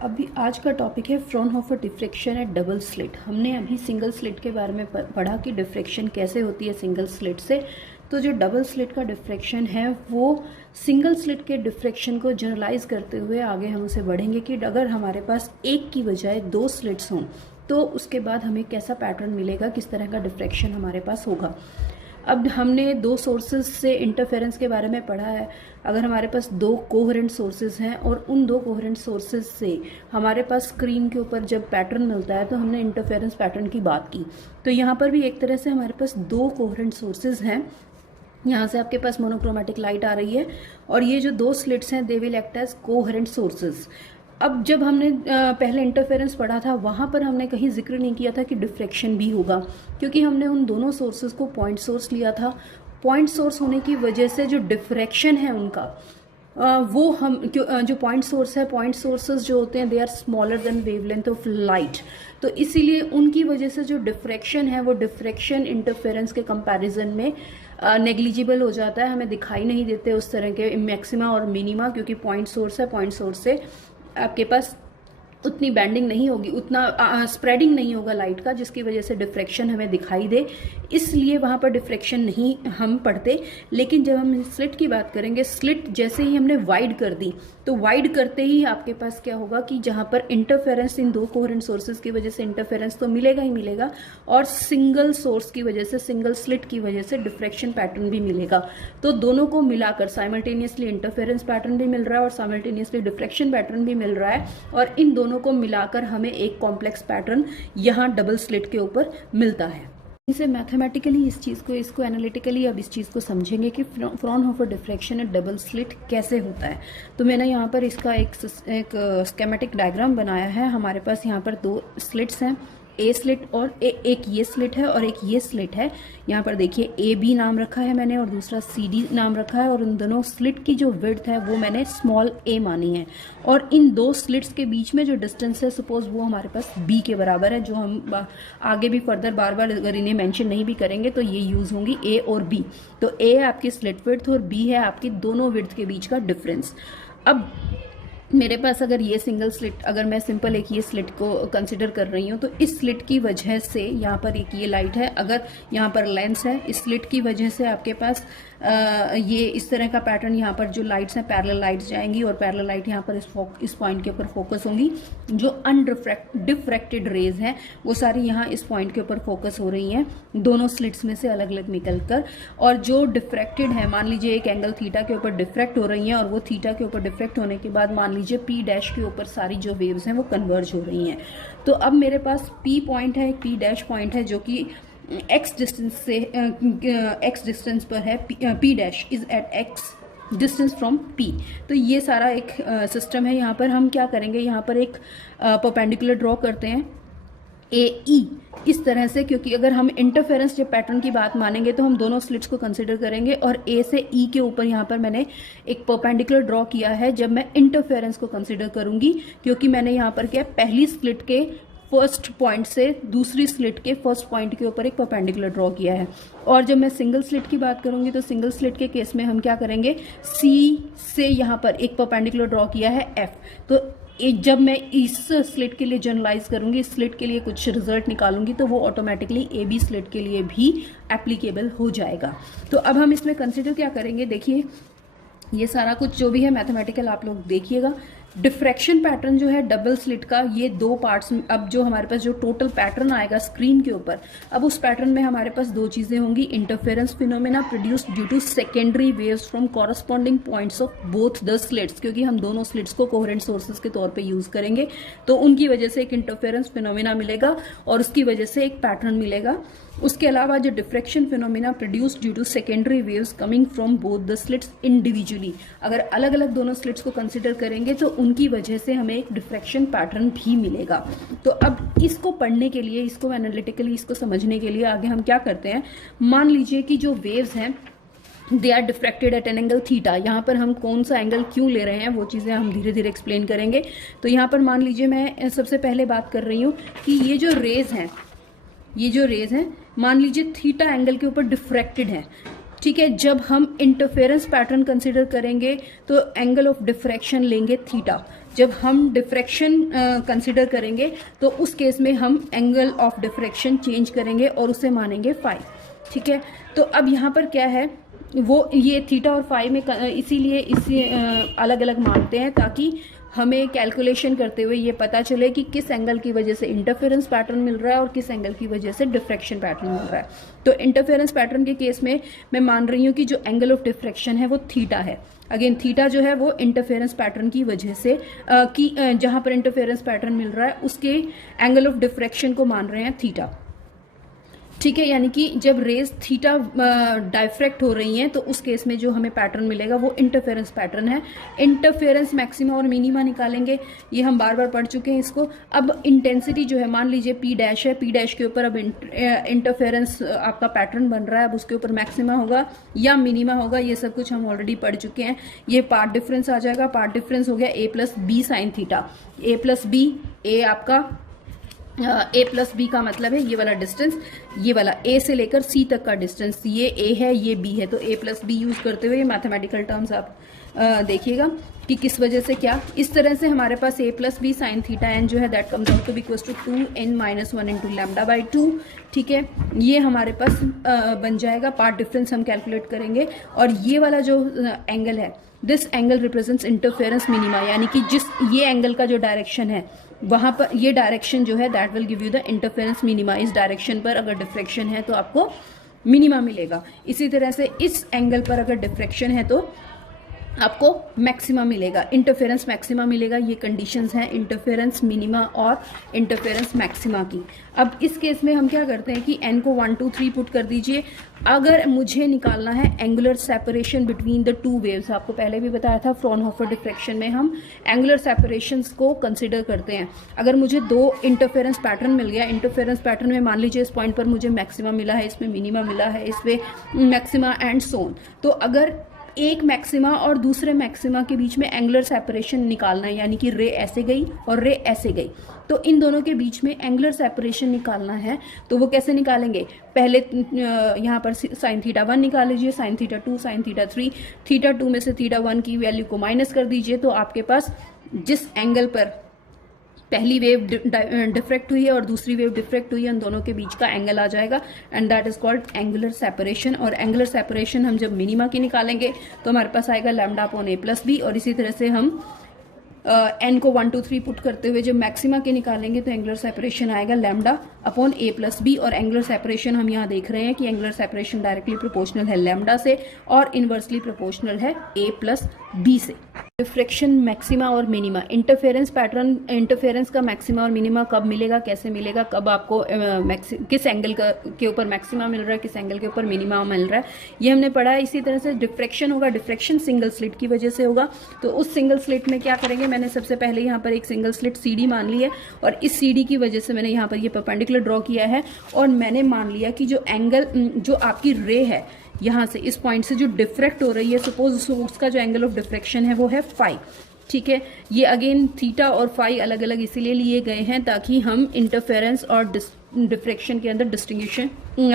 अभी आज का टॉपिक है Fraunhofer diffraction at double slit. हमने अभी सिंगल स्लिट के बारे में पढ़ा कि डिफ्रैक्शन कैसे होती है सिंगल स्लिट से। तो जो डबल स्लिट का डिफ्रैक्शन है वो सिंगल स्लिट के डिफ्रैक्शन को जनरलाइज करते हुए आगे हम उसे बढ़ेंगे कि अगर हमारे पास एक की बजाय दो स्लिट्स हों तो उसके बाद हमें कैसा पैटर्न मिलेगा, किस तरह का डिफ्रैक्शन हमारे पास होगा। अब हमने दो सोर्सेज से इंटरफेरेंस के बारे में पढ़ा है। अगर हमारे पास दो कोहेरेंट सोर्सेज हैं और उन दो कोहेरेंट सोर्सेज से हमारे पास स्क्रीन के ऊपर जब पैटर्न मिलता है तो हमने इंटरफेरेंस पैटर्न की बात की। तो यहाँ पर भी एक तरह से हमारे पास दो कोहेरेंट सोर्सेज हैं। यहाँ से आपके पास मोनोक्रोमेटिक लाइट आ रही है और ये जो दो स्लिट्स हैं they will act as coherent sources. अब जब हमने पहले इंटरफेरेंस पढ़ा था वहाँ पर हमने कहीं जिक्र नहीं किया था कि डिफ्रैक्शन भी होगा, क्योंकि हमने उन दोनों सोर्सेज को पॉइंट सोर्स लिया था। पॉइंट सोर्स होने की वजह से जो डिफ्रैक्शन है उनका वो हम जो पॉइंट सोर्स है, पॉइंट सोर्सेज जो होते हैं they are smaller than wavelength of light. तो इसीलिए उनकी वजह से जो डिफ्रैक्शन है वो डिफ्रैक्शन इंटरफेरेंस के कंपैरिजन में नेग्लिजिबल हो जाता है। हमें दिखाई नहीं देते उस तरह के मैक्सिमा और मिनिमा, क्योंकि पॉइंट सोर्स है, पॉइंट सोर्स से आपके पास उतनी बैंडिंग नहीं होगी, उतना स्प्रेडिंग नहीं होगा लाइट का, जिसकी वजह से डिफ्रैक्शन हमें दिखाई दे। इसलिए वहाँ पर डिफ्रैक्शन नहीं हम पढ़ते। लेकिन जब हम स्लिट की बात करेंगे, स्लिट जैसे ही हमने वाइड कर दी तो वाइड करते ही आपके पास क्या होगा कि जहाँ पर इंटरफेरेंस, इन दो कोहेरेंट सोर्सेज की वजह से इंटरफेरेंस तो मिलेगा ही मिलेगा और सिंगल सोर्स की वजह से, सिंगल स्लिट की वजह से डिफ्रैक्शन पैटर्न भी मिलेगा। तो दोनों को मिलाकर साइमल्टेनियसली इंटरफेरेंस पैटर्न भी मिल रहा है और साइमल्टेनियसली डिफ्रैक्शन पैटर्न भी मिल रहा है, और इन दोनों को मिलाकर हमें एक कॉम्प्लेक्स पैटर्न यहाँ डबल स्लिट के ऊपर मिलता है। इसे मैथमेटिकली इसको एनालिटिकली अब इस चीज़ को समझेंगे कि Fraunhofer diffraction at double slit कैसे होता है। तो मैंने यहाँ पर इसका एक स्केमेटिक डायग्राम बनाया है। हमारे पास यहाँ पर दो स्लिट्स हैं, ए स्लिट और एक ये स्लिट है और एक ये स्लिट है। यहाँ पर देखिए ए बी नाम रखा है मैंने और दूसरा सी डी नाम रखा है, और इन दोनों स्लिट की जो विड्थ है वो मैंने स्मॉल ए मानी है। और इन दो स्लिट्स के बीच में जो डिस्टेंस है सपोज वो हमारे पास बी के बराबर है, जो हम आगे भी फर्दर बार बार अगर इन्हें मेंशन नहीं भी करेंगे तो ये यूज होंगी ए और बी। तो ए है आपकी स्लिट विड्थ और बी है आपकी दोनों विड्थ के बीच का डिफरेंस। अब मेरे पास अगर ये सिंगल स्लिट, अगर मैं सिंपल एक ये स्लिट को कंसिडर कर रही हूँ तो इस स्लिट की वजह से यहाँ पर एक ये लाइट है, अगर यहाँ पर लेंस है, इस स्लिट की वजह से आपके पास ये इस तरह का पैटर्न, यहाँ पर जो लाइट्स हैं पैरेलल लाइट्स जाएंगी और पैरेलल लाइट यहाँ पर इस पॉइंट के ऊपर फोकस होंगी। जो डिफ्रैक्टेड रेज हैं वो सारी यहाँ इस पॉइंट के ऊपर फोकस हो रही हैं दोनों स्लिट्स में से अलग अलग निकल कर। और जो डिफ्रैक्टेड है, मान लीजिए एक एंगल थीटा के ऊपर डिफ्रैक्ट हो रही हैं और वो थीटा के ऊपर डिफ्रैक्ट होने के बाद मान लीजिए पी डैश के ऊपर सारी जो वेव्स हैं वो कन्वर्ज हो रही हैं। तो अब मेरे पास पी पॉइंट है, एक पी डैश पॉइंट है जो कि एक्स डिस्टेंस से एक्स डिस्टेंस पर है, P dash is at x distance from P. तो ये सारा एक सिस्टम है। यहाँ पर हम क्या करेंगे, यहाँ पर एक परपेंडिकुलर ड्रॉ करते हैं ए ई इस तरह से, क्योंकि अगर हम इंटरफेरेंस जब पैटर्न की बात मानेंगे तो हम दोनों स्लिट्स को कंसिडर करेंगे और ए से ई के ऊपर यहाँ पर मैंने एक परपेंडिकुलर ड्रॉ किया है जब मैं इंटरफेरेंस को कंसिडर करूंगी, क्योंकि मैंने यहाँ पर क्या पहली स्लिट के फर्स्ट पॉइंट से दूसरी स्लिट के फर्स्ट पॉइंट के ऊपर एक परपेंडिकुलर ड्रॉ किया है। और जब मैं सिंगल स्लिट की बात करूंगी तो सिंगल स्लिट के केस में हम क्या करेंगे, सी से यहाँ पर एक परपेंडिकुलर ड्रॉ किया है एफ। तो जब मैं इस स्लिट के लिए जनरलाइज करूंगी, इस स्लिट के लिए कुछ रिजल्ट निकालूंगी तो वो ऑटोमेटिकली ए बी स्लिट के लिए भी एप्लीकेबल हो जाएगा। तो अब हम इसमें कंसिडर क्या करेंगे, देखिए ये सारा कुछ जो भी है मैथमेटिकल आप लोग देखिएगा। डिफ्रैक्शन पैटर्न जो है डबल स्लिट का, ये दो पार्ट्स। अब जो हमारे पास जो टोटल पैटर्न आएगा स्क्रीन के ऊपर, अब उस पैटर्न में हमारे पास दो चीजें होंगी, interference phenomena produced due to secondary waves from corresponding points of both the slits, क्योंकि हम दोनों स्लिट्स को कोहेरेंट सोर्सेज के तौर पे यूज करेंगे तो उनकी वजह से एक इंटरफेरेंस फिनोमेना मिलेगा और उसकी वजह से एक पैटर्न मिलेगा। उसके अलावा जो diffraction phenomena produced due to secondary waves coming from both the slits individually, अगर अलग अलग दोनों स्लिट्स को कंसिडर करेंगे तो उनकी वजह से हमें एक डिफ्रैक्शन पैटर्न भी मिलेगा। तो अब इसको पढ़ने के लिए, इसको एनालिटिकली इसको समझने के लिए आगे हम क्या करते हैं, मान लीजिए कि जो वेव्स हैं they are diffracted at an angle theta. यहाँ पर हम कौन सा एंगल क्यों ले रहे हैं वो चीज़ें हम धीरे धीरे एक्सप्लेन करेंगे। तो यहाँ पर मान लीजिए मैं सबसे पहले बात कर रही हूँ कि ये जो रेज हैं मान लीजिए थीटा एंगल के ऊपर डिफ्रैक्टेड है, ठीक है। जब हम इंटरफेरेंस पैटर्न कंसिडर करेंगे तो एंगल ऑफ डिफ्रैक्शन लेंगे थीटा। जब हम डिफ्रैक्शन कंसिडर करेंगे तो उस केस में हम एंगल ऑफ डिफ्रैक्शन चेंज करेंगे और उसे मानेंगे फाई। ठीक है, तो अब यहाँ पर क्या है, वो ये थीटा और फाई में इसीलिए इसे अलग अलग मानते हैं ताकि हमें कैलकुलेशन करते हुए ये पता चले कि किस एंगल की वजह से इंटरफेरेंस पैटर्न मिल रहा है और किस एंगल की वजह से डिफ्रैक्शन पैटर्न मिल रहा है। तो इंटरफेरेंस पैटर्न के केस में मैं मान रही हूँ कि जो एंगल ऑफ डिफ्रैक्शन है वो थीटा है। अगेन थीटा जो है वो इंटरफेरेंस पैटर्न की वजह से जहां पर इंटरफेरेंस पैटर्न मिल रहा है उसके एंगल ऑफ डिफ्रैक्शन को मान रहे हैं थीटा। ठीक है, यानी कि जब रेज थीटा डाइफ्रैक्ट हो रही हैं तो उस केस में जो हमें पैटर्न मिलेगा वो इंटरफेरेंस पैटर्न है। इंटरफेरेंस मैक्सिमा और मिनिमा निकालेंगे, ये हम बार बार पढ़ चुके हैं इसको। अब इंटेंसिटी जो है, मान लीजिए पी डैश है, पी डैश के ऊपर अब इंटरफेरेंस आपका पैटर्न बन रहा है, अब उसके ऊपर मैक्सिमा होगा या मिनिमा होगा, ये सब कुछ हम ऑलरेडी पढ़ चुके हैं। ये पार्ट डिफरेंस आ जाएगा, पार्ट डिफरेंस हो गया ए प्लस बी साइन थीटा, ए प्लस बी, ए आपका ए प्लस बी का मतलब है ये वाला डिस्टेंस, ये वाला ए से लेकर सी तक का डिस्टेंस, ये ए है ये बी है, तो ए प्लस बी यूज करते हुए मैथमेटिकल टर्म्स आप देखिएगा कि किस वजह से क्या। इस तरह से हमारे पास A plus B sine theta N जो है that comes out to be equals to 2n-1 into lambda by 2। ठीक है, ये हमारे पास बन जाएगा, पार्ट डिफरेंस हम कैलकुलेट करेंगे। और ये वाला जो एंगल है, this angle represents interference minima, यानी कि जिस ये एंगल का जो डायरेक्शन है वहां पर ये डायरेक्शन जो है that will give you the interference minima. इस डायरेक्शन पर अगर डिफ्रैक्शन है तो आपको मिनिमा मिलेगा। इसी तरह से इस एंगल पर अगर डिफ्रैक्शन है तो आपको मैक्सिमा मिलेगा, इंटरफेरेंस मैक्सिमा मिलेगा। ये कंडीशंस हैं इंटरफेरेंस मिनिमा और इंटरफेरेंस मैक्सिमा की। अब इस केस में हम क्या करते हैं कि n को 1 2 3 पुट कर दीजिए। अगर मुझे निकालना है angular separation between the two waves, आपको पहले भी बताया था फ्रॉनहोफर डिफ्रैक्शन में हम एंगुलर सेपरेशंस को कंसिडर करते हैं। अगर मुझे दो इंटरफेरेंस पैटर्न मिल गया, इंटरफेरेंस पैटर्न में मान लीजिए इस पॉइंट पर मुझे मैक्सिमा मिला है, इसमें मिनिमा मिला है, इसमें मैक्सिमा एंड सोन, तो अगर एक मैक्सिमा और दूसरे मैक्सिमा के बीच में एंगुलर सेपरेशन निकालना है, यानी कि रे ऐसे गई और रे ऐसे गई, तो इन दोनों के बीच में एंगुलर सेपरेशन निकालना है तो वो कैसे निकालेंगे। पहले यहाँ पर साइन थीटा 1 निकाल लीजिए, sine theta 2, sine theta 3, theta 2 में से थीटा 1 की वैल्यू को माइनस कर दीजिए, तो आपके पास जिस एंगल पर पहली वेव डिफ्रैक्ट हुई है और दूसरी वेव डिफ्रैक्ट हुई है उन दोनों के बीच का एंगल आ जाएगा and that is called angular separation. और एंगुलर सेपरेशन हम जब मिनिमा की निकालेंगे तो हमारे पास आएगा lambda upon a plus B, और इसी तरह से हम n को 1 2 3 पुट करते हुए जब मैक्सिमा के निकालेंगे तो एंगुलर सेपरेशन आएगा lambda upon a plus B. और एंगुलर सेपरेशन हम यहाँ देख रहे हैं कि एंगुलर सेपरेशन डायरेक्टली प्रोपोर्शनल है लैम्डा से और इनवर्सली प्रोपोर्शनल है ए प्लस बी से। डिफ्रैक्शन मैक्सिमा और मिनिमा, इंटरफेरेंस पैटर्न, इंटरफेरेंस का मैक्सिमा और मिनिमा कब मिलेगा, कैसे मिलेगा, कब आपको किस एंगल के ऊपर मैक्सिमा मिल रहा है, किस एंगल के ऊपर मिनिमा मिल रहा है, ये हमने पढ़ा है। इसी तरह से डिफ्रैक्शन होगा, डिफ्रैक्शन सिंगल स्लिट की वजह से होगा, तो उस सिंगल स्लिट में क्या करेंगे, मैंने सबसे पहले यहाँ पर एक सिंगल स्लिट CD मान ली है और इस CD की वजह से मैंने यहाँ पर ये परपेंडिकुलर ड्रॉ किया है और मैंने मान लिया कि जो एंगल, जो आपकी रे है यहाँ से इस पॉइंट से जो डिफ्रैक्ट हो रही है, सपोज उसका जो एंगल ऑफ डिफ्रैक्शन है वो है फाई। ठीक है, ये अगेन थीटा और फाई अलग अलग इसीलिए लिए गए हैं ताकि हम इंटरफेरेंस और डिफ्रैक्शन के अंदर डिस्टिंग्विशन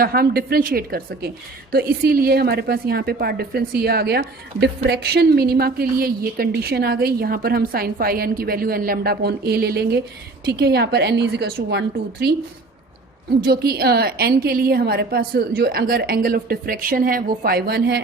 हम डिफ्रेंशिएट कर सकें, तो इसीलिए हमारे पास यहाँ पे पार्ट डिफरेंस ये आ गया। डिफ्रैक्शन मिनिमा के लिए ये कंडीशन आ गई, यहाँ पर हम साइन फाई एन की वैल्यू एन लैम्डा अपॉन ए ले लेंगे। ठीक है, यहाँ पर एन इज इक्वल्स टू 1 2 3, जो कि n के लिए हमारे पास जो अगर एंगल ऑफ डिफ्रैक्शन है वो फाई 1 है,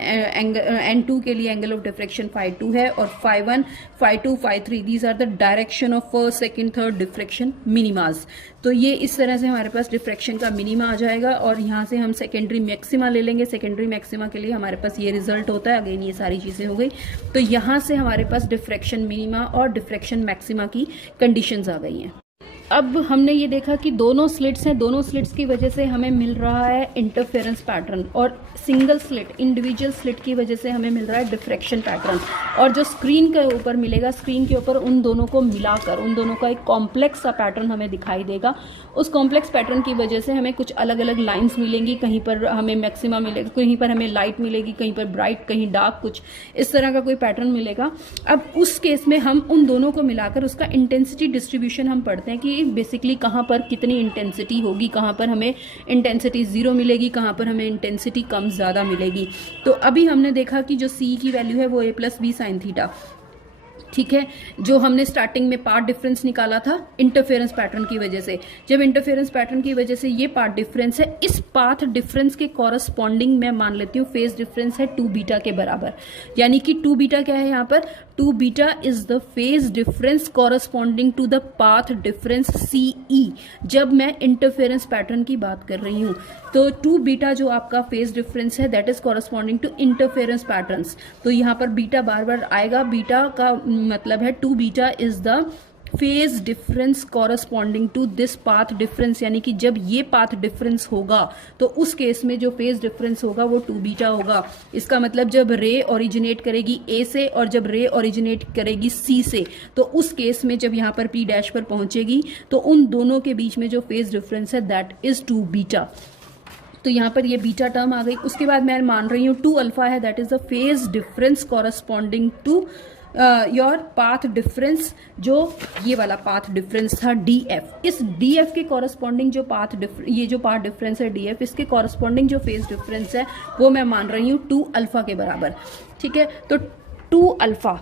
n2 के लिए एंगल ऑफ डिफ्रैक्शन फाई 2 है और phi 1 phi 2 phi 3 these are the direction of first second third diffraction minimas. तो ये इस तरह से हमारे पास डिफ्रैक्शन का मिनिमा आ जाएगा और यहाँ से हम सेकेंडरी मैक्सिमा ले लेंगे। सेकेंडरी मैक्सिमा के लिए हमारे पास ये रिजल्ट होता है। अगेन ये सारी चीजें हो गई, तो यहाँ से हमारे पास डिफ्रैक्शन मिनिमा और डिफ्रैक्शन मैक्सिमा की कंडीशंस आ गई हैं। अब हमने ये देखा कि दोनों स्लिट्स हैं, दोनों स्लिट्स की वजह से हमें मिल रहा है इंटरफेरेंस पैटर्न और सिंगल स्लिट इंडिविजुअल स्लिट की वजह से हमें मिल रहा है डिफ्रैक्शन पैटर्न। और जो स्क्रीन के ऊपर मिलेगा, स्क्रीन के ऊपर उन दोनों को मिलाकर उन दोनों का एक कॉम्प्लेक्स सा पैटर्न हमें दिखाई देगा। उस कॉम्प्लेक्स पैटर्न की वजह से हमें कुछ अलग अलग लाइन्स मिलेंगी, कहीं पर हमें मैक्सिमा मिलेगा, कहीं पर हमें लाइट मिलेगी, कहीं पर ब्राइट, कहीं डार्क, कुछ इस तरह का कोई पैटर्न मिलेगा। अब उस केस में हम उन दोनों को मिलाकर उसका इंटेंसिटी डिस्ट्रीब्यूशन हम पढ़ते हैं कि बेसिकली कहाँ पर कितनी इंटेंसिटी होगी, कहाँ पर हमें इंटेंसिटी 0 मिलेगी, कहाँ पर हमें इंटेंसिटी कम ज़्यादा मिलेगी। तो अभी हमने देखा कि जो C की वैल्यू है वो A plus B sine theta, ठीक है, जो हमने स्टार्टिंग में पाथ डिफरेंस निकाला था इंटरफेरेंस पैटर्न की वजह से। जब इंटरफेरेंस पैटर्न की वजह से ये पाथ डिफरेंस है, इस पाथ डिफरेंस के कॉरस्पॉन्डिंग मैं मान लेती हूँ फेज डिफरेंस है 2 बीटा के बराबर। यानी कि 2 बीटा क्या है यहाँ पर, 2 beta is the phase difference corresponding to the path difference CE। जब मैं इंटरफेरेंस पैटर्न की बात कर रही हूँ तो 2 बीटा जो आपका फेज डिफरेंस है that is corresponding to interference patterns. तो यहाँ पर बीटा बार बार आएगा, बीटा का मतलब है 2 beta is the phase difference corresponding to this path difference. यानी कि जब ये पाथ डिफरेंस होगा तो उस केस में जो फेज डिफरेंस होगा वो 2 बीटा होगा। इसका मतलब जब रे ओरिजिनेट करेगी A से और जब रे ओरिजिनेट करेगी C से, तो उस केस में जब यहाँ पर P डैश पर पहुंचेगी तो उन दोनों के बीच में जो फेज डिफरेंस है दैट इज 2 बीटा। तो यहाँ पर ये बीटा टर्म आ गई। उसके बाद मैं मान रही हूँ 2 अल्फा है that is the phase difference corresponding to your path difference, जो ये वाला पाथ डिफरेंस था DF। इस DF के कॉरस्पॉन्डिंग जो ये जो पाथ डिफरेंस है DF, इसके कॉरस्पॉन्डिंग जो फेज डिफरेंस है वो मैं मान रही हूँ 2 अल्फा के बराबर। ठीक है, तो 2 alpha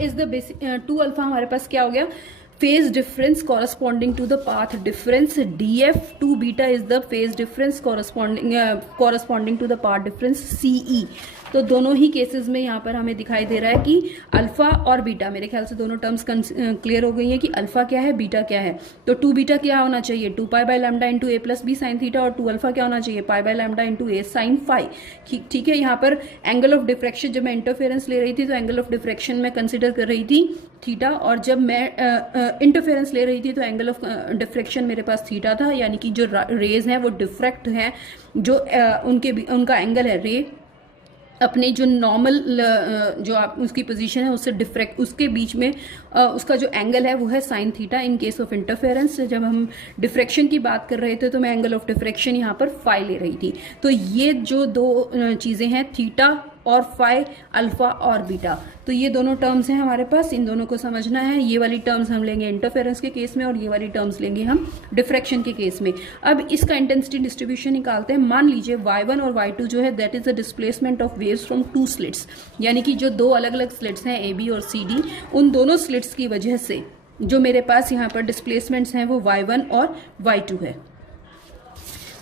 is the basic, 2 alpha हमारे पास क्या हो गया, phase difference corresponding to the path difference DF। 2 beta is the phase difference corresponding to the path difference CE। तो दोनों ही केसेस में यहाँ पर हमें दिखाई दे रहा है कि अल्फा और बीटा, मेरे ख्याल से दोनों टर्म्स क्लियर हो गई हैं कि अल्फा क्या है बीटा क्या है। तो 2 बीटा क्या होना चाहिए, 2 pi by lambda into A plus B sine theta, और 2 अल्फा क्या होना चाहिए, pi by lambda into A sine phi. ठीक है, यहाँ पर एंगल ऑफ डिफ्रैक्शन जब मैं इंटरफेरेंस ले रही थी तो एंगल ऑफ डिफ्रैक्शन में कंसिडर कर रही थी थीटा, और जब मैं इंटरफेरेंस ले रही थी तो एंगल ऑफ डिफ्रैक्शन मेरे पास थीटा था। यानी कि जो रेज हैं वो डिफ्रैक्ट हैं, जो उनका एंगल है रे अपने जो नॉर्मल जो आप उसकी पोजीशन है उससे डिफ्रैक्ट, उसके बीच में उसका जो एंगल है वो है sine theta in case of interference. जब हम डिफ्रैक्शन की बात कर रहे थे तो मैं एंगल ऑफ डिफ्रैक्शन यहाँ पर फाई ले रही थी। तो ये जो दो चीजें हैं थीटा और फाई, अल्फा और बीटा, तो ये दोनों टर्म्स हैं हमारे पास, इन दोनों को समझना है। ये वाली टर्म्स हम लेंगे इंटरफेरेंस के केस में और ये वाली टर्म्स लेंगे हम डिफ्रैक्शन के केस में। अब इसका इंटेंसिटी डिस्ट्रीब्यूशन निकालते हैं। मान लीजिए y1 और y2 जो है that is the displacement of waves from 2 slits. यानी कि जो 2 अलग अलग स्लिट्स हैं AB और CD, उन दोनों स्लिट्स की वजह से जो मेरे पास यहाँ पर डिस्प्लेसमेंट्स हैं वो y1 और y2 है।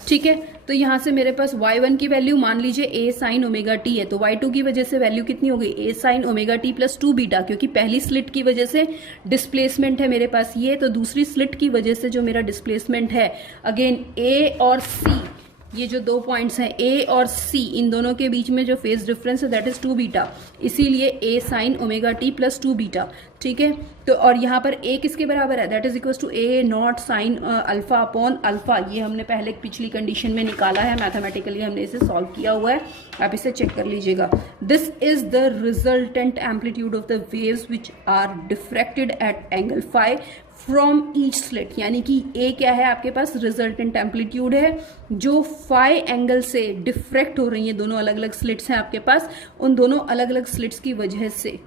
ठीक है, तो यहां से मेरे पास y1 की वैल्यू मान लीजिए A साइन ओमेगा टी है, तो y2 की वजह से वैल्यू कितनी हो गई, A sine omega T plus 2 beta, क्योंकि पहली स्लिट की वजह से डिस्प्लेसमेंट है मेरे पास ये, तो दूसरी स्लिट की वजह से जो मेरा डिस्प्लेसमेंट है अगेन A और C, ये जो 2 पॉइंट्स हैं A और C, इन दोनों के बीच में जो फेज डिफरेंस है दैट इज 2 बीटा, इसीलिए A sine omega T plus 2 beta. ठीक है, तो और यहाँ पर A किसके बराबर है, that is equal to A naught sine alpha upon alpha. ये हमने पहले पिछली कंडीशन में निकाला है, मैथमेटिकली हमने इसे सॉल्व किया हुआ है, आप इसे चेक कर लीजिएगा। This is the resultant amplitude of the waves which are diffracted at angle phi from each slit. यानी कि A क्या है आपके पास, रिजल्टेंट एम्पलीट्यूड है जो फाई एंगल से डिफ्रैक्ट हो रही है, दोनों अलग अलग स्लिट्स हैं आपके पास, उन दोनों अलग अलग स्लिट्स की वजह से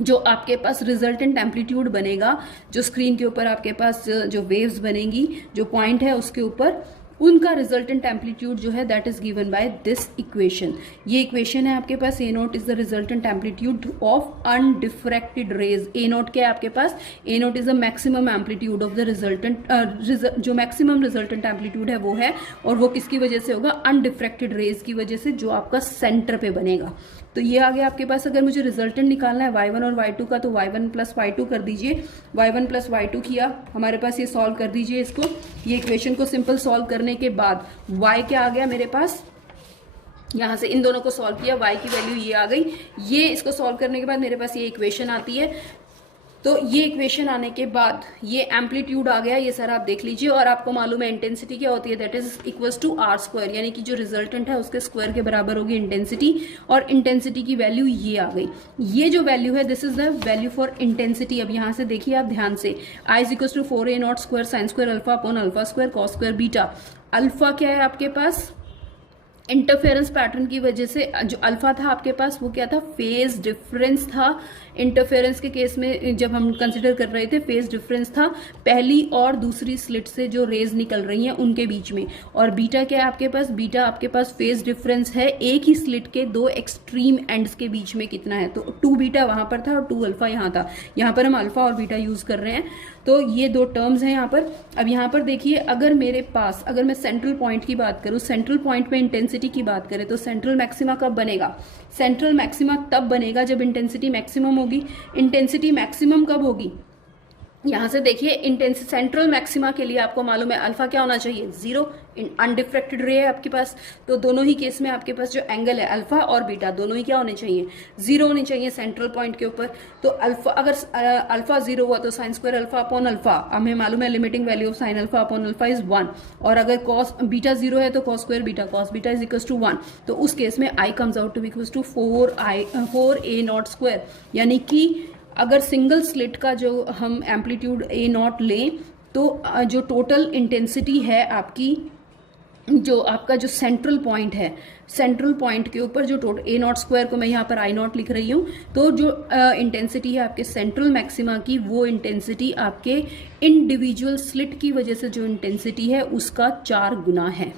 जो आपके पास रिजल्टेंट एम्पलीट्यूड बनेगा, जो स्क्रीन के ऊपर आपके पास जो वेव्स बनेंगी, जो पॉइंट है उसके ऊपर, उनका रिजल्टेंट एम्पलीट्यूड जो है that is given by this equation. ये इक्वेशन है आपके पास, A nought is the resultant amplitude of undiffracted rays. A nought क्या है आपके पास, A nought is the maximum amplitude of the resultant, जो मैक्सिमम रिजल्टेंट एम्पलीट्यूड है वो है, और वो किसकी वजह से होगा, अनडिफ्रैक्टेड रेज की वजह से, जो आपका सेंटर पे बनेगा। तो ये आ गया आपके पास। अगर मुझे रिजल्टेंट निकालना है y1 और y2 का, तो y1 प्लस y2 कर दीजिए, y1 प्लस y2 किया हमारे पास, ये सॉल्व कर दीजिए इसको। ये इक्वेशन को सिंपल सॉल्व करने के बाद y क्या आ गया मेरे पास, यहां से इन दोनों को सॉल्व किया, y की वैल्यू ये आ गई। ये इसको सॉल्व करने के बाद मेरे पास ये इक्वेशन आती है। तो ये इक्वेशन आने के बाद ये एम्पलीट्यूड आ गया, ये सर आप देख लीजिए, और आपको मालूम है इंटेंसिटी क्या होती है, that is equals to R square, यानी कि जो रिजल्टेंट है उसके स्क्वायर के बराबर होगी इंटेंसिटी, और इंटेंसिटी की वैल्यू ये आ गई। ये जो वैल्यू है this is the value for intensity. अब यहां से देखिए आप ध्यान से, I is equals to 4A nought square sine square alpha upon alpha square cos square beta. Alpha क्या है आपके पास, इंटरफेरेंस पैटर्न की वजह से जो अल्फा था आपके पास वो क्या था, फेज डिफरेंस था इंटरफेरेंस के केस में जब हम कंसिडर कर रहे थे फेज डिफरेंस था पहली और दूसरी स्लिट से जो रेज निकल रही हैं उनके बीच में, और बीटा क्या है आपके पास, बीटा आपके पास फेज डिफरेंस है एक ही स्लिट के दो एक्सट्रीम एंड्स के बीच में कितना है, तो 2 बीटा वहां पर था और 2 अल्फा यहाँ था, यहाँ पर हम अल्फा और बीटा यूज कर रहे हैं, तो ये दो टर्म्स हैं यहाँ पर। अब यहाँ पर देखिए अगर मेरे पास, अगर मैं सेंट्रल पॉइंट की बात करूँ, सेंट्रल पॉइंट में इंटेंसिटी की बात करें तो सेंट्रल मैक्सिमा कब बनेगा, सेंट्रल मैक्सिमा तब बनेगा जब इंटेंसिटी मैक्सिमम होगी। इंटेंसिटी मैक्सिमम कब होगी, यहां से देखिए इंटेंसिटी सेंट्रल मैक्सिमा के लिए आपको मालूम है अल्फा क्या होना चाहिए, 0, अनडिफ्रेक्टेड रे है आपके पास, तो दोनों ही केस में आपके पास जो एंगल है अल्फा और बीटा दोनों ही क्या होने चाहिए, 0 होने चाहिए सेंट्रल पॉइंट के ऊपर। तो अल्फा, अगर अल्फा 0 हुआ तो sine square alpha upon alpha, हमें मालूम है limiting value of sine alpha upon alpha is 1, और अगर कॉस बीटा 0 है तो cos square beta cos beta is equal to 1, तो उस केस में I comes out to equal to 4a0 square, यानी कि अगर सिंगल स्लिट का जो हम एम्पलीट्यूड a0 लें तो जो टोटल इंटेंसिटी है आपकी, जो आपका जो सेंट्रल पॉइंट है, सेंट्रल पॉइंट के ऊपर जो टोटल a0 स्क्वायर को मैं यहाँ पर i0 लिख रही हूँ, तो जो इंटेंसिटी है आपके सेंट्रल मैक्सिमा की, वो इंटेंसिटी आपके इंडिविजुअल स्लिट की वजह से जो इंटेंसिटी है उसका 4 गुना है।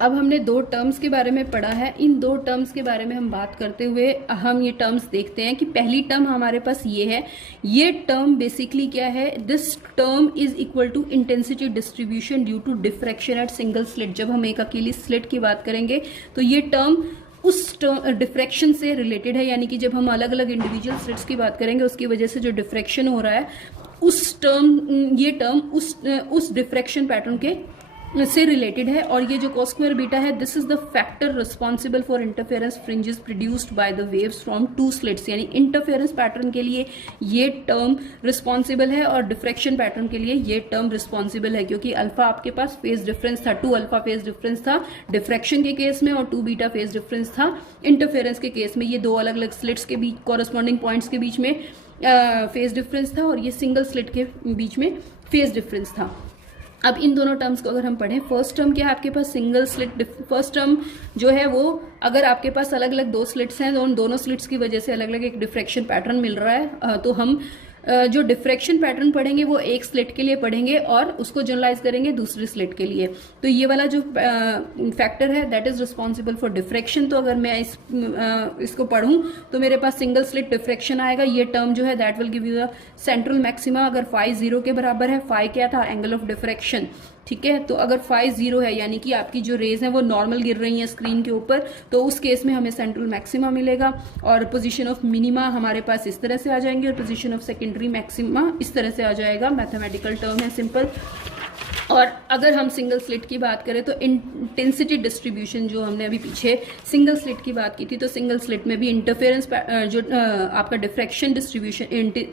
अब हमने 2 टर्म्स के बारे में पढ़ा है, इन 2 टर्म्स के बारे में हम बात करते हुए हम ये टर्म्स देखते हैं कि पहली टर्म हमारे पास ये है, ये टर्म बेसिकली क्या है, this term is equal to intensity distribution due to diffraction at single slit. जब हम एक अकेली स्लिट की बात करेंगे तो ये टर्म उस डिफ्रैक्शन से रिलेटेड है, यानी कि जब हम अलग अलग इंडिविजुअल स्लिट्स की बात करेंगे उसकी वजह से जो डिफ्रैक्शन हो रहा है उस टर्म, ये टर्म उस डिफ्रैक्शन पैटर्न के से रिलेटेड है। और ये जो कॉस स्क्वायर बीटा है, this is the factor responsible for interference fringes produced by the waves from 2 slits, यानी इंटरफेरेंस पैटर्न के लिए ये टर्म रिस्पॉन्सिबल है और डिफ्रैक्शन पैटर्न के लिए ये टर्म रिस्पॉन्सिबल है, क्योंकि अल्फा आपके पास फेज डिफरेंस था, 2 अल्फा फेज डिफरेंस था डिफ्रैक्शन के केस में और 2 बीटा फेज डिफरेंस था इंटरफेरेंस के केस में। ये 2 अलग अलग स्लिट्स के बीच कॉरेस्पॉन्डिंग पॉइंट्स के बीच में फेज डिफरेंस था और ये सिंगल स्लिट के बीच में फेज डिफरेंस था। अब इन दोनों टर्म्स को अगर हम पढ़ें, फर्स्ट टर्म क्या है आपके पास, सिंगल स्लिट, फर्स्ट टर्म जो है वो अगर आपके पास अलग अलग 2 स्लिट्स हैं तो उन दोनों स्लिट्स की वजह से अलग अलग एक डिफ्रैक्शन पैटर्न मिल रहा है, तो हम जो डिफ्रैक्शन पैटर्न पढ़ेंगे वो एक स्लिट के लिए पढ़ेंगे और उसको जनरलाइज करेंगे दूसरी स्लिट के लिए। तो ये वाला जो फैक्टर है that is responsible for diffraction, तो अगर मैं इसको पढ़ूं तो मेरे पास सिंगल स्लिट डिफ्रैक्शन आएगा। ये टर्म जो है that will give you the central maxima. अगर फाई 0 के बराबर है, फाई क्या था, एंगल ऑफ डिफ्रैक्शन, ठीक है, तो अगर फाई 0 है यानी कि आपकी जो रेज है वो नॉर्मल गिर रही है स्क्रीन के ऊपर, तो उस केस में हमें सेंट्रल मैक्सिमा मिलेगा और पोजीशन ऑफ मिनिमा हमारे पास इस तरह से आ जाएंगे और पोजीशन ऑफ सेकेंडरी मैक्सिमा इस तरह से आ जाएगा। मैथमेटिकल टर्म है, सिंपल। और अगर हम सिंगल स्लिट की बात करें तो इंटेंसिटी डिस्ट्रीब्यूशन, जो हमने अभी पीछे सिंगल स्लिट की बात की थी, तो सिंगल स्लिट में भी इंटरफेरेंस जो आपका डिफ्रैक्शन डिस्ट्रीब्यूशन,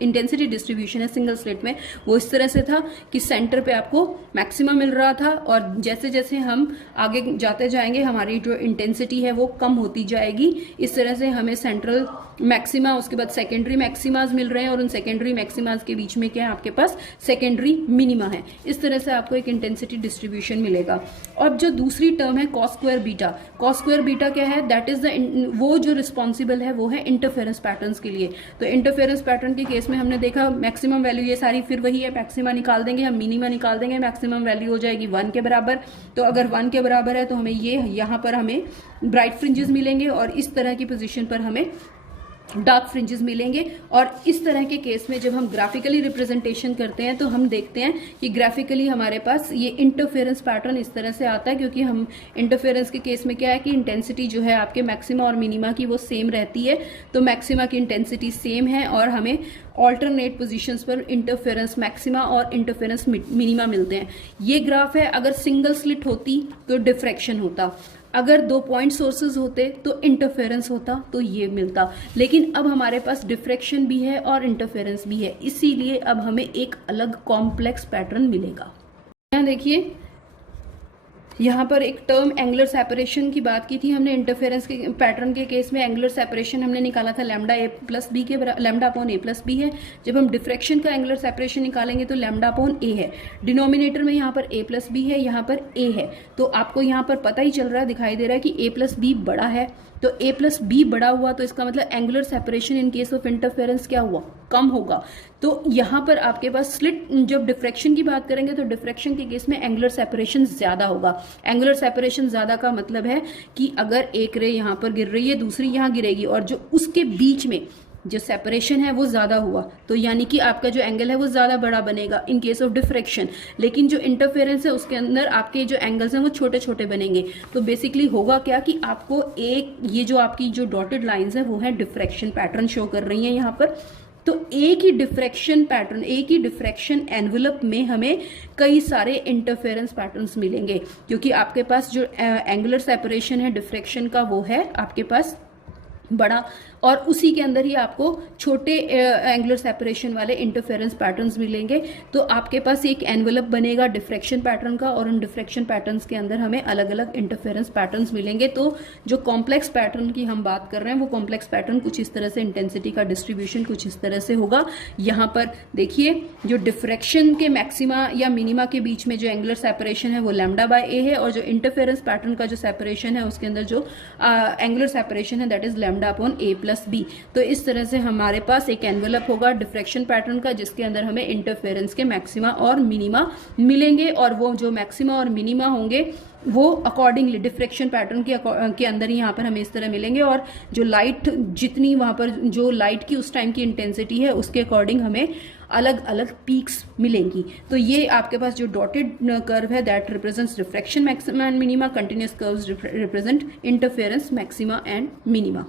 इंटेंसिटी डिस्ट्रीब्यूशन है सिंगल स्लिट में, वो इस तरह से था कि सेंटर पे आपको मैक्सिमा मिल रहा था और जैसे जैसे हम आगे जाते जाएंगे हमारी जो इंटेंसिटी है वो कम होती जाएगी। इस तरह से हमें सेंट्रल मैक्सिमा, उसके बाद सेकेंडरी मैक्सिमाज मिल रहे हैं और उन सेकेंडरी मैक्सिमाज के बीच में क्या है आपके पास सेकेंडरी मिनिमा है। इस तरह से आपको एक इंटेंसिटी डिस्ट्रीब्यूशन मिलेगा। और जो दूसरी टर्म है cos square beta, cos square beta क्या है, दैट इज द वो जो रिस्पॉन्सिबल है वो है इंटरफेरेंस पैटर्न्स के लिए। तो इंटरफेरेंस पैटर्न के केस में हमने देखा मैक्सिमम वैल्यू ये सारी फिर वही है, मैक्सिमा निकाल देंगे हम, मिनिमा निकाल देंगे, मैक्सिमम वैल्यू हो जाएगी 1 के बराबर। तो अगर 1 के बराबर है तो हमें ये यहाँ पर हमें ब्राइट फ्रिंजेस मिलेंगे और इस तरह की पोजीशन पर हमें डार्क फ्रिंजेस मिलेंगे। और इस तरह के केस में जब हम ग्राफिकली रिप्रेजेंटेशन करते हैं तो हम देखते हैं कि ग्राफिकली हमारे पास ये इंटरफेरेंस पैटर्न इस तरह से आता है, क्योंकि हम इंटरफेरेंस के केस में क्या है कि इंटेंसिटी जो है आपके मैक्सिमा और मिनिमा की वो सेम रहती है। तो मैक्सिमा की इंटेंसिटी सेम है और हमें ऑल्टरनेट पोजीशंस पर इंटरफेरेंस मैक्सिमा और इंटरफेरेंस मिनिमा मिलते हैं। ये ग्राफ है, अगर सिंगल स्लिट होती तो डिफ्रैक्शन होता, अगर 2 पॉइंट सोर्सेज होते तो इंटरफेरेंस होता, तो ये मिलता। लेकिन अब हमारे पास डिफ्रैक्शन भी है और इंटरफेरेंस भी है, इसीलिए अब हमें एक अलग कॉम्प्लेक्स पैटर्न मिलेगा। यहाँ देखिए, यहाँ पर एक टर्म एंगुलर सेपरेशन की बात की थी हमने। इंटरफेरेंस के पैटर्न के केस में एंगुलर सेपरेशन हमने निकाला था लैम्डा ए प्लस बी के lambda upon a plus B है। जब हम डिफ्रैक्शन का एंगुलर सेपरेशन निकालेंगे तो लैम्डा अपॉन ए है। डिनोमिनेटर में यहाँ पर ए प्लस बी है, यहाँ पर ए है, तो आपको यहाँ पर पता ही चल रहा है, दिखाई दे रहा है कि ए प्लस बी बड़ा है। तो a प्लस बी बड़ा हुआ तो इसका मतलब angular separation in case of interference क्या हुआ, कम होगा। तो यहाँ पर आपके पास स्लिट, जब डिफ्रैक्शन की बात करेंगे तो डिफ्रैक्शन के केस में एंगुलर सेपरेशन ज्यादा होगा। एंगुलर सेपरेशन ज्यादा का मतलब है कि अगर एक रे यहाँ पर गिर रही है, दूसरी यहाँ गिरेगी, और जो उसके बीच में जो सेपरेशन है वो ज्यादा हुआ, तो यानी कि आपका जो एंगल है वो ज्यादा बड़ा बनेगा इन केस ऑफ डिफ्रैक्शन। लेकिन जो इंटरफेरेंस है उसके अंदर आपके जो एंगल्स हैं वो छोटे छोटे बनेंगे। तो बेसिकली होगा क्या कि आपको एक, ये जो आपकी जो डॉटेड लाइंस है वो है डिफ्रैक्शन पैटर्न शो कर रही हैं यहाँ पर। तो एक ही डिफ्रैक्शन पैटर्न, एक ही डिफ्रैक्शन एनवेलप में हमें कई सारे इंटरफेरेंस पैटर्न्स मिलेंगे, क्योंकि आपके पास जो एंगुलर सेपरेशन है डिफ्रैक्शन का वो है आपके पास बड़ा, और उसी के अंदर ही आपको छोटे एंगुलर सेपरेशन वाले इंटरफेरेंस पैटर्न्स मिलेंगे। तो आपके पास एक एनवेलप बनेगा डिफ्रैक्शन पैटर्न का, और उन डिफ्रैक्शन पैटर्न्स के अंदर हमें अलग अलग इंटरफेरेंस पैटर्न्स मिलेंगे। तो जो कॉम्प्लेक्स पैटर्न की हम बात कर रहे हैं वो कॉम्प्लेक्स पैटर्न कुछ इस तरह से, इंटेंसिटी का डिस्ट्रीब्यूशन कुछ इस तरह से होगा। यहाँ पर देखिए जो डिफ्रैक्शन के मैक्सिमा या मिनिमा के बीच में जो एंगुलर सेपरेशन है वो लैम्डा बाय ए है, और जो इंटरफेरेंस पैटर्न का जो सेपरेशन है उसके अंदर जो एंगुलर सेपरेशन है that is lambda upon a plus b. तो इस तरह से हमारे पास एक एनवेलप होगा डिफ्रैक्शन पैटर्न का, जिसके अंदर हमें इंटरफेरेंस के मैक्सिमा और मिनिमा मिलेंगे, और वो जो मैक्सिमा और मिनिमा होंगे वो अकॉर्डिंगली डिफ्रैक्शन पैटर्न के अंदर ही यहाँ पर हमें इस तरह मिलेंगे, और जो लाइट जितनी वहाँ पर जो लाइट की उस टाइम की इंटेंसिटी है उसके अकॉर्डिंग हमें अलग अलग पीक्स मिलेंगी। तो ये आपके पास जो डॉटेड कर्व है that represents diffraction maxima and minima, continuous curves represent interference maxima and minima.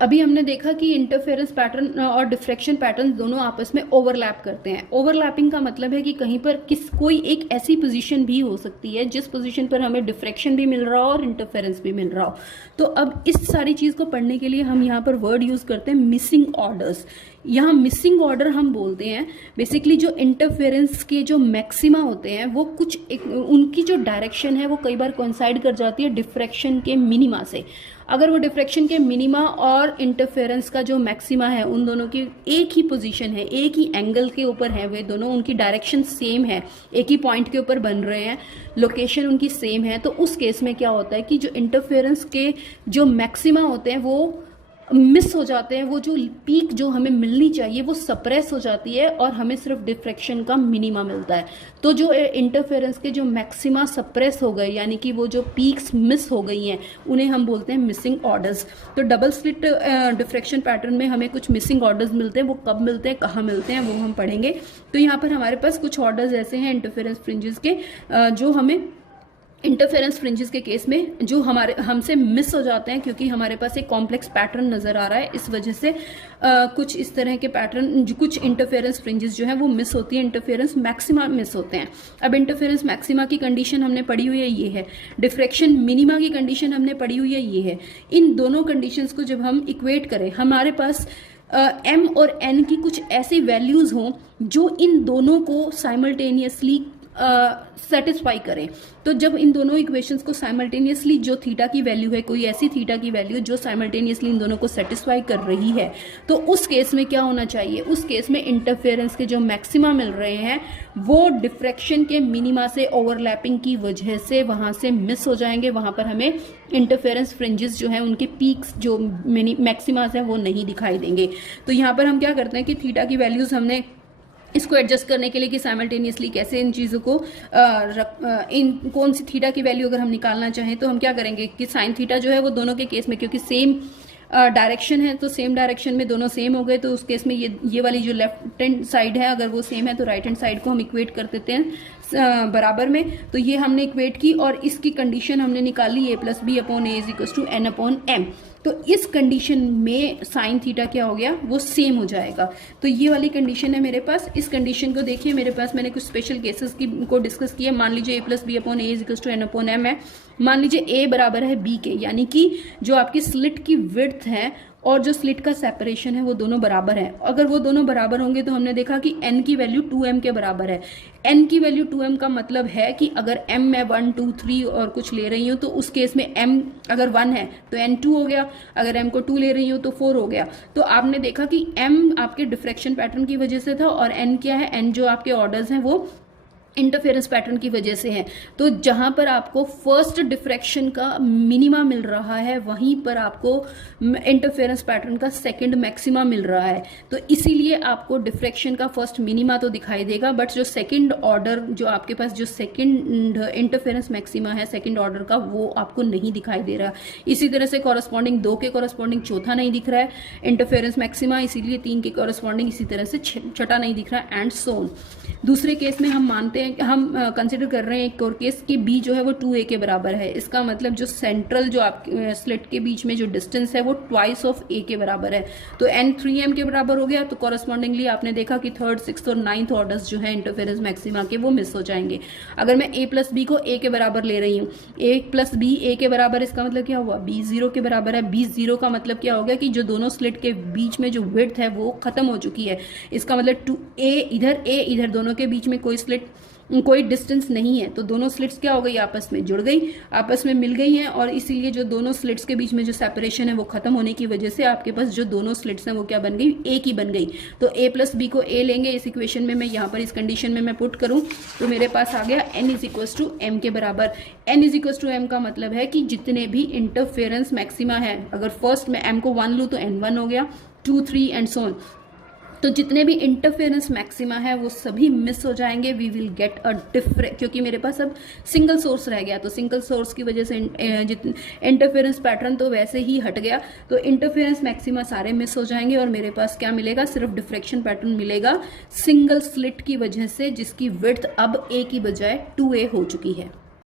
अभी हमने देखा कि इंटरफेरेंस पैटर्न और डिफ्रैक्शन पैटर्न दोनों आपस में ओवरलैप करते हैं। ओवरलैपिंग का मतलब है कि कहीं पर कोई एक ऐसी पोजीशन भी हो सकती है जिस पोजीशन पर हमें डिफ्रैक्शन भी मिल रहा हो और इंटरफेरेंस भी मिल रहा हो। तो अब इस सारी चीज को पढ़ने के लिए हम यहाँ पर वर्ड यूज करते हैं मिसिंग ऑर्डर्स। यहाँ मिसिंग ऑर्डर हम बोलते हैं बेसिकली जो इंटरफेरेंस के जो मैक्सिमा होते हैं वो कुछ उनकी जो डायरेक्शन है वो कई बार कोइंसाइड कर जाती है डिफ्रैक्शन के मिनिमा से। अगर वो डिफ्रैक्शन के मिनिमा और इंटरफेरेंस का जो मैक्सिमा है उन दोनों की एक ही पोजीशन है, एक ही एंगल के ऊपर है, वे दोनों उनकी डायरेक्शन सेम है, एक ही पॉइंट के ऊपर बन रहे हैं, लोकेशन उनकी सेम है, तो उस केस में क्या होता है कि जो इंटरफेरेंस के जो मैक्सिमा होते हैं वो मिस हो जाते हैं, वो जो पीक जो हमें मिलनी चाहिए वो सप्रेस हो जाती है और हमें सिर्फ डिफ्रैक्शन का मिनिमा मिलता है। तो जो इंटरफेरेंस के जो मैक्सिमा सप्रेस हो गए यानी कि वो जो पीक्स मिस हो गई हैं उन्हें हम बोलते हैं मिसिंग ऑर्डर्स। तो डबल स्लिट डिफ्रैक्शन पैटर्न में हमें कुछ मिसिंग ऑर्डर्स मिलते हैं, वो कब मिलते हैं, कहाँ मिलते हैं, वो हम पढ़ेंगे। तो यहाँ पर हमारे पास कुछ ऑर्डर्स ऐसे हैं इंटरफेरेंस फ्रिंजेस के जो हमें इंटरफेरेंस फ्रिंजेस के केस में जो हमारे हमसे मिस हो जाते हैं क्योंकि हमारे पास एक कॉम्प्लेक्स पैटर्न नजर आ रहा है, इस वजह से कुछ इस तरह के पैटर्न कुछ इंटरफेरेंस फ्रिंजेस जो है वो मिस होती है, इंटरफेरेंस मैक्सिमा मिस होते हैं। अब इंटरफेरेंस मैक्सिमा की कंडीशन हमने पढ़ी हुई है, ये है। डिफ्रैक्शन मिनिमा की कंडीशन हमने पढ़ी हुई है, ये है। इन दोनों कंडीशंस को जब हम इक्वेट करें हमारे पास m और n की कुछ ऐसी वैल्यूज हों जो इन दोनों को साइमल्टेनियसली सेटिस्फाई करें। तो जब इन दोनों इक्वेशंस को साइमल्टेनियसली जो थीटा की वैल्यू है, कोई ऐसी थीटा की वैल्यू जो साइमल्टेनियसली इन दोनों को सेटिस्फाई कर रही है, तो उस केस में क्या होना चाहिए, उस केस में इंटरफेरेंस के जो मैक्सिमा मिल रहे हैं वो डिफ्रैक्शन के मिनिमा से ओवरलैपिंग की वजह से वहां से मिस हो जाएंगे। वहां पर हमें इंटरफेरेंस फ्रिंजेस जो है उनके पीक्स जो मैक्सिमास है वो नहीं दिखाई देंगे। तो यहाँ पर हम क्या करते हैं कि थीटा की वैल्यूज हमने इसको एडजस्ट करने के लिए कि साइमल्टेनियसली कैसे इन चीज़ों को इन कौन सी थीटा की वैल्यू अगर हम निकालना चाहें तो हम क्या करेंगे कि साइन थीटा जो है वो दोनों के केस में क्योंकि सेम डायरेक्शन है तो सेम डायरेक्शन में दोनों सेम हो गए, तो उस केस में ये वाली जो लेफ्ट हैंड साइड है अगर वो सेम है तो राइट हैंड साइड को हम इक्वेट कर देते हैं बराबर में। तो ये हमने इक्वेट की और इसकी कंडीशन हमने निकाली a plus b upon a is equal to n upon m. तो इस कंडीशन में साइन थीटा क्या हो गया, वो सेम हो जाएगा। तो ये वाली कंडीशन है मेरे पास। इस कंडीशन को देखिए मेरे पास मैंने कुछ स्पेशल केसेस को डिस्कस किया। मान लीजिए a plus b upon a is equal to n upon m है। मान लीजिए a बराबर है b के, यानी कि जो आपकी स्लिट की विड्थ है और जो स्लिट का सेपरेशन है वो दोनों बराबर हैं। अगर वो दोनों बराबर होंगे तो हमने देखा कि n की वैल्यू 2m के बराबर है। n की वैल्यू 2m का मतलब है कि अगर m मैं 1 2 3 और कुछ ले रही हूँ तो उस केस में m अगर 1 है तो n 2 हो गया, अगर m को 2 ले रही हूँ तो 4 हो गया। तो आपने देखा कि m आपके डिफ्रैक्शन पैटर्न की वजह से था और n क्या है, n जो आपके ऑर्डर्स हैं वो इंटरफेरेंस पैटर्न की वजह से है। तो जहां पर आपको फर्स्ट डिफ्रैक्शन का मिनिमा मिल रहा है वहीं पर आपको इंटरफेरेंस पैटर्न का सेकंड मैक्सिमा मिल रहा है। तो इसीलिए आपको डिफ्रैक्शन का फर्स्ट मिनिमा तो दिखाई देगा, बट जो सेकंड ऑर्डर जो आपके पास जो सेकंड इंटरफेरेंस मैक्सिमा है सेकंड ऑर्डर का, वो आपको नहीं दिखाई दे रहा। इसी तरह से कॉरस्पॉन्डिंग 2 के कॉरस्पॉन्डिंग चौथा नहीं दिख रहा है इंटरफेरेंस मैक्सिमा, इसीलिए 3 के कॉरस्पॉन्डिंग इसी तरह से छठा नहीं दिख रहा है, एंड सो ऑन। दूसरे केस में हम मानते हैं, हम कंसिडर कर रहे हैं एक और केस कि बी जो है वो 2a के बराबर है। इसका मतलब जो सेंट्रल जो आप स्लिट के बीच में जो डिस्टेंस है वो ट्वाइस ऑफ a के बराबर है। तो n 3m के बराबर हो गया, तो कॉरस्पॉन्डिंगली आपने देखा कि थर्ड, सिक्स्थ और नाइन्थ ऑर्डर्स जो है इंटरफेरेंस मैक्सिमा के वो मिस हो जाएंगे। अगर मैं a प्लस बी को a के बराबर ले रही हूँ, a प्लस बी a के बराबर, इसका मतलब क्या हुआ, b 0 के बराबर है। b 0 का मतलब क्या हो गया कि जो दोनों स्लिट के बीच में जो विड्थ है वो खत्म हो चुकी है। इसका मतलब a इधर दोनों के बीच में कोई डिस्टेंस नहीं है, तो दोनों स्लिट्स क्या हो गई, आपस में जुड़ गई, आपस में मिल गई हैं, और इसीलिए जो दोनों स्लिट्स के बीच में जो सेपरेशन है वो खत्म होने की वजह से आपके पास जो दोनों स्लिट्स हैं वो क्या बन गई, a की बन गई। तो a प्लस बी को a लेंगे इस इक्वेशन में, मैं यहाँ पर इस कंडीशन में मैं पुट करूँ तो मेरे पास आ गया n is equal to m के बराबर। n is equal to m का मतलब है कि जितने भी इंटरफेरेंस मैक्सिमा है, अगर फर्स्ट में m को 1 लूँ तो n1 हो गया, 2, 3 एंड सो ऑन। तो जितने भी इंटरफेरेंस मैक्सिमा है वो सभी मिस हो जाएंगे। We will get a different, क्योंकि मेरे पास अब सिंगल सोर्स रह गया, तो सिंगल सोर्स की वजह से इंटरफेरेंस पैटर्न तो वैसे ही हट गया, तो इंटरफेरेंस मैक्सिमा सारे मिस हो जाएंगे और मेरे पास क्या मिलेगा, सिर्फ डिफ्रेक्शन पैटर्न मिलेगा सिंगल स्लिट की वजह से, जिसकी विड्थ अब a की बजाय 2a हो चुकी है।